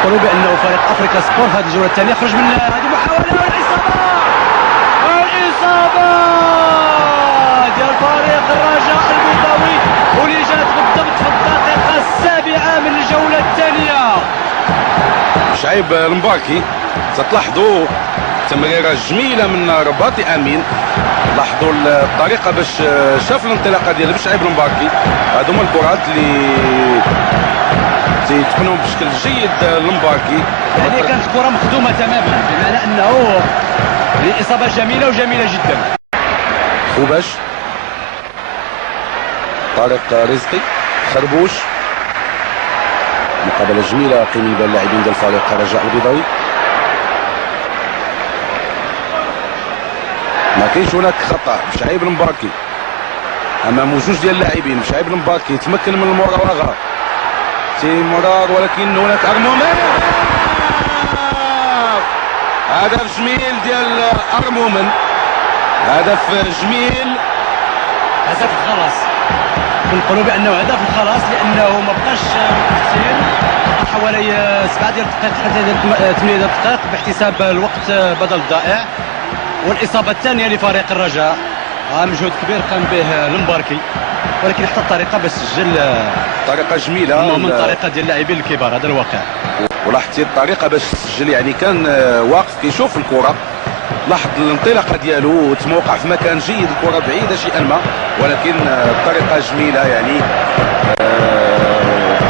نقولوا بانه فريق افريكا سبور هذه الجوله الثانيه خرج من هذه المحاوله والاصابه ديال فريق الرجاء البيضاوي واللي جات بالضبط في الدقيقه السابعه من الجوله الثانيه. شعيب المباركي تلاحظوا تمريره جميله من رباطي امين. لاحظوا الطريقه باش شاف الانطلاقه ديال شعيب المباركي. هادو هما الكرات اللي تيتبنوا بشكل جيد المباركي. يعني كانت كره مخدومه تماما بمعنى انه الاصابه جميله وجميله جدا. خوباش طارق رزقي خربوش. مقابله جميله قيم بين اللاعبين ديال فريق الرجاء البيضاوي. ما كاينش هناك خطا. شعيب المباركي امام جوج ديال اللاعبين. شعيب المباركي يتمكن من المراوغه مرار ولكن هناك ارمومن. هدف جميل ديال ارمومن. هدف جميل. هدف الخلاص. كنقولوا بانه هدف الخلاص لانه ما بقاش كثير حوالي 7 ديال الدقائق حتى 8 ديال الدقائق باحتساب الوقت بدل الضائع. والاصابه الثانيه لفريق الرجاء مجهود كبير قام به المباركي ولكن حتى الطريقه باش سجل طريقه جميله من طريقه ديال اللاعبين الكبار. هذا الواقع. ولاحظتي الطريقه باش تسجل يعني كان واقف كيشوف الكره. لاحظ الانطلاقه ديالو تموقع في مكان جيد. الكره بعيده شيئا ما ولكن الطريقه جميله يعني